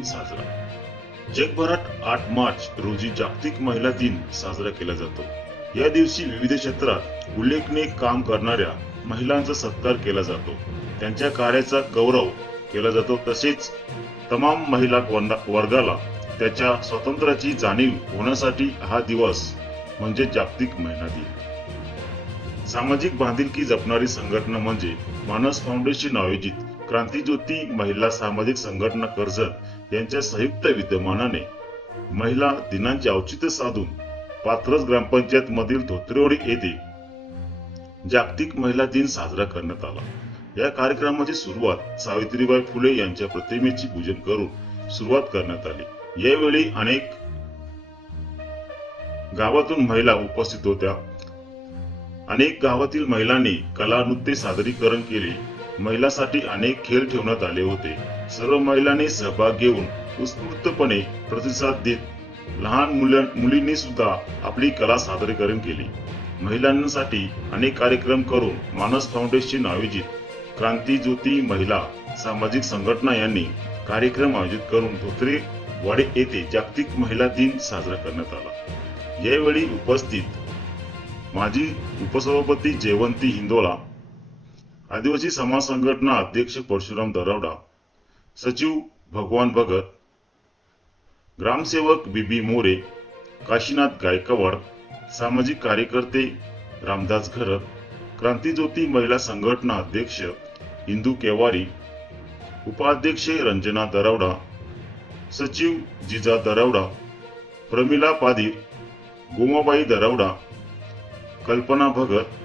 दिन साजरा. जगभरात आठ मार्च रोजी जागतिक महिला दिन साजरा केला जातो. या दिवशी विविध क्षेत्रात उल्लेखनीय काम करणाऱ्या महिलांचा सत्कार केला जातो. त्यांच्या कार्याचा गौरव केला जातो. तसेच तमाम महिला वर्गाला त्याच्या स्वातंत्र्याची जाणीव होण्यासाठी हा दिवस म्हणजे जागतिक महिला दिन. सामाजिक बांधिलकी जपणारी संघटना म्हणजे मानस फाउंडेशन आयोजित क्रांतीज्योती महिला सामाजिक संघटना कर्जत यांच्या संयुक्त विद्यमानाने महिला दिनांचे औचित्य साधून पाथरस ग्रामपंचायत मधील धोत्रेवाडी येथे जागतिक महिला दिन साजरा करण्यात आला. या कार्यक्रमाची सुरुवात सावित्रीबाई फुले यांच्या प्रतिमेची पूजन करून सुरुवात करण्यात आली. यावेळी अनेक गावातून महिला उपस्थित होत्या. अनेक गावातील महिलांनी कला नृत्य सादरीकरण केले. महिलांसाठी अनेक खेळ ठेवण्यात आले होते. सर्व महिलांनी सहभाग घेऊन उत्स्फूर्तपणे प्रतिसाद देत लहान मुलं मुलींनी सुद्धा आपली कला सादरीकरण केली. महिलांसाठी अनेक कार्यक्रम करून मानस फाउंडेशन आयोजित. क्रांती ज्योती महिला सामाजिक संघटना यांनी कार्यक्रम आयोजित करून धोत्रे वाडे येथे जागतिक महिला दिन साजरा करण्यात आला. यावेळी उपस्थित माजी उपसभापती जयवंती हिंदोला आदिवासी समाज संघटना अध्यक्ष परशुराम दरावडा सचिव भगवान भगत ग्रामसेवक बीबी मोरे काशीनाथ गायकवाड सामाजिक कार्यकर्ते रामदास घरत क्रांतीज्योती महिला संघटना अध्यक्ष इंदू केवारी उपाध्यक्ष रंजना दरावडा सचिव जिजा दरावडा प्रमिला पादीर गोमाबाई दरावडा कल्पना भगत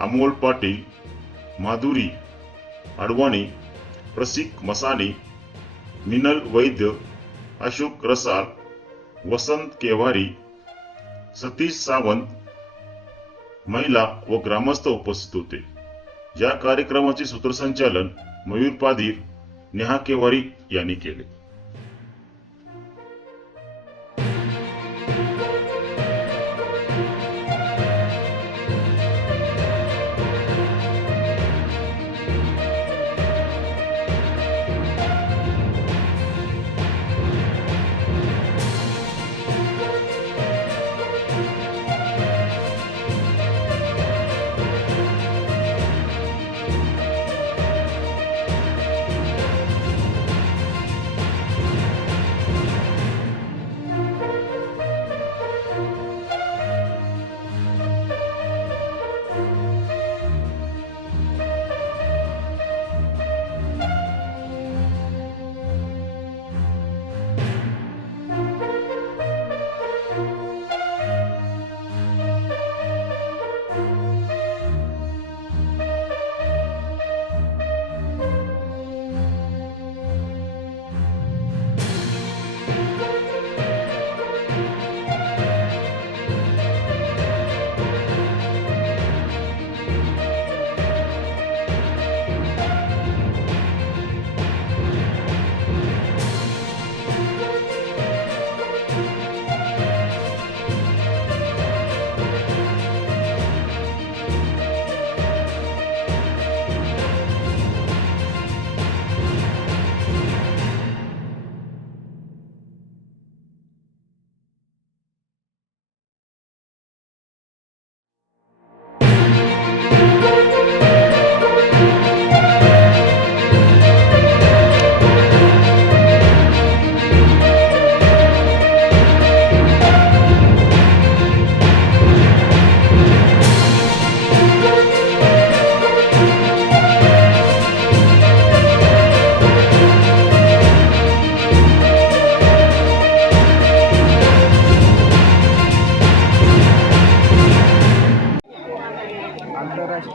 अमोल पाटील माधुरी अडवाणी प्रसिक मसानी मिनल वैद्य अशोक रसाळ वसंत केवारी सतीश सावंत महिला व ग्रामस्थ उपस्थित होते. या कार्यक्रमाचे सूत्रसंचालन मयूर पाधीर नेहा केवारी यांनी केले.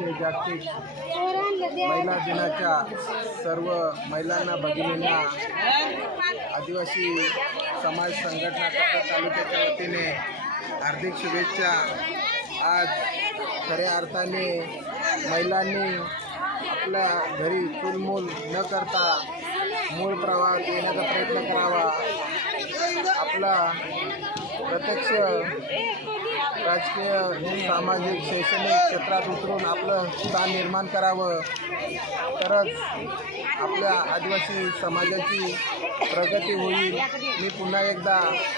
आणि जागतिक महिला दिनाच्या सर्व महिलांना भगिनींना आदिवासी समाज संघटना कटक तालुक्याच्या वतीने हार्दिक शुभेच्छा. आज खऱ्या अर्थाने महिलांनी आपल्या घरी चुलमूल न करता मूळ प्रवाहात येण्याचा प्रयत्न करावा. आपला प्रत्यक्ष राजकीय सामाजिक शैक्षणिक क्षेत्रात उतरून आपलं स्थान निर्माण करावं. तरच आपल्या आदिवासी समाजाची प्रगती होईल. मी पुन्हा एकदा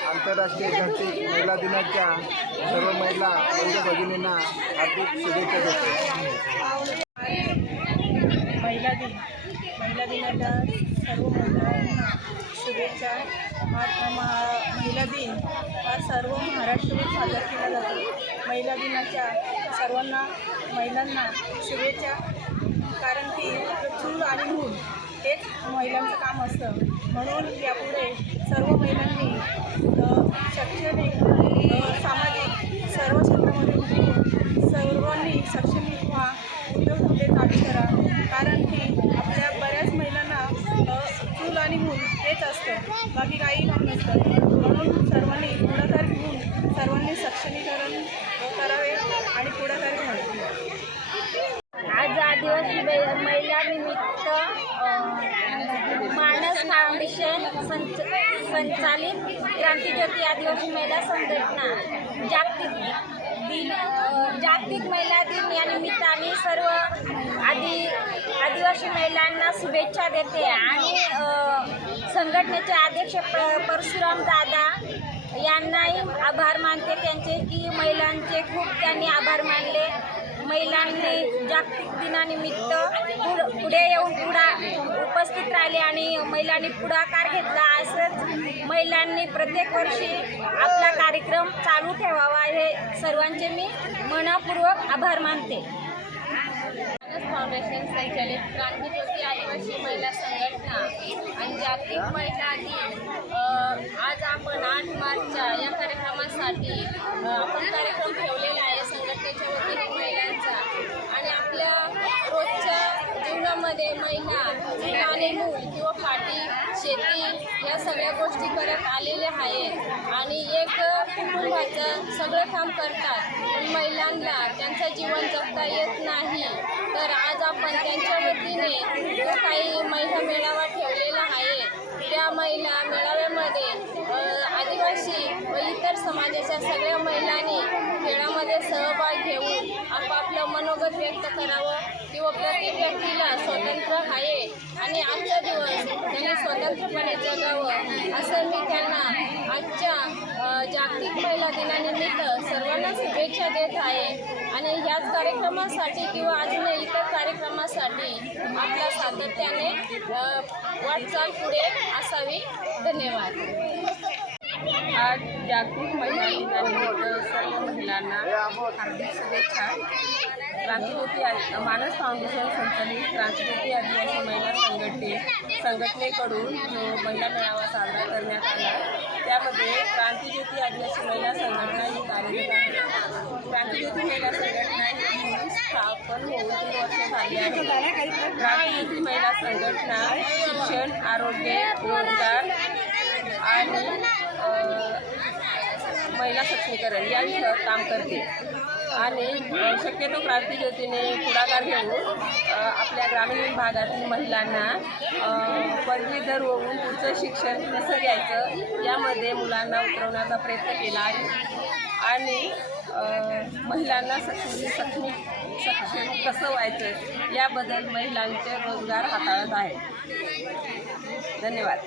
आंतरराष्ट्रीय जागतिक महिला दिनाच्या सर्व महिला बंधू भगिनींना हार्दिक शुभेच्छा देतो. महिला दिन. महिला दिनाच्या सर्व महिलांना शुभेच्छा. हा महा महिला दिन हा सर्व महाराष्ट्रभर साजरा केला जातो. महिला दिनाच्या सर्वांना महिलांना शुभेच्छा. कारण की चूल आणि मूल हेच महिलांचं काम असतं. म्हणून यापुढे सर्व महिलांनी शैक्षणिक सामाजिक सर्व क्षेत्रामध्ये सर्वांनी शैक्षणिक व्हा. उद्योगधंदे चालू करा. कारण की आपल्या बऱ्याच महिलांना अ, चूल आणि मूल हेच असतं बाकी काही नसतं म्हणून सर्वांनी पुढाकार घेऊन सर्वांनी सक्षमीकरण करावे आणि पुढाकार घ्यावे. आज आदिवासी बै- महिला निमित्त मानस फाउंडेशन संच संचालित क्रांतीज्योती आदिवासी महिला संघटना जागतिक दिन जागतिक महिला दिन या निमित्ताने सर्व आदि आदिवासी महिलांना शुभेच्छा देते आणि संघटनेचे अध्यक्ष प परशुराम दादा यांनाही आभार मानते त्यांचे की महिलांचे खूप त्यांनी आभार मानले. महिलांनी जागतिक दिनानिमित्त पुढे येऊन पुढा उपस्थित राहिले आणि महिलांनी पुढाकार घेतला. असंच महिलांनी प्रत्येक वर्षी आपला कार्यक्रम चालू ठेवावा हे सर्वांचे मी मनापूर्वक आभार मानते. फाउंडेशन संचालित क्रांतीज्योती आदिवासी महिला संघटना आणि जागतिक महिला दिन आज आपण आठ मार्चच्या या कार्यक्रमासाठी आपण कार्यक्रम ठेवलेला आहे संघटनेच्या वतीने महिलांचा आणि आपल्या रोजच्या जीवनामध्ये महिला चूल किंवा फाटी शेती या सगळ्या गोष्टी करत आलेल्या आहेत. आणि एक कुटुंबाचं सगळं काम करतात. पण महिलांना त्यांचं जीवन जगता येत नाही तर आज आपण त्यांच्या वतीने जो काही महिला मेळावा ठेवलेला आहे त्या महिला मेळाव्यामध्ये आदिवासी व इतर समाजाच्या सगळ्या महिलांनी खेळामध्ये सहभाग आपलं मनोगत व्यक्त करावं किंवा प्रत्येक व्यक्तीला स्वातंत्र्य आहे आणि आजचा दिवस त्यांनी स्वतंत्रपणे जगावं असं मी त्यांना आजच्या जागतिक महिला दिनानिमित्त सर्वांना शुभेच्छा देत आहे. आणि याच कार्यक्रमासाठी किंवा अजून इतर कार्यक्रमासाठी आपल्या सातत्याने वाटचाल पुढे असावी. धन्यवाद. आज जागतिक महिला दिनानिमित्त सर्व महिलांना हार्दिक शुभेच्छा. क्रांतीज्योती मानस फाउंडेशन संचलित क्रांतिज्योती आदिवासी महिला संघटने संघटनेकडून जो महिला मेळावा साजरा करण्यात आला त्यामध्ये क्रांतीज्योती आदिवासी महिला संघटना ही कार्यरत आहे. क्रांतीज्योती महिला संघटना ही स्थापन होऊन तीन वर्ष झाली आहे. क्रांतिज्योती महिला संघटना शिक्षण आरोग्य रोजगार आणि महिला सक्षमीकरण या विषयावर काम करते. आणि शक्यतो शक्यतो क्रांतीज्योतीने पुढाकार घेऊन आपल्या ग्रामीण भागातील महिलांना पदवी पदवीधर होऊन पुढचं शिक्षण कसं घ्यायचं यामध्ये मुलांना उतरवण्याचा प्रयत्न केला आहे. आणि महिलांना सक्षमी सक्षमी सक्षम कसं व्हायचं याबद्दल महिलांचे रोजगार हाताळत आहे धन्यवाद.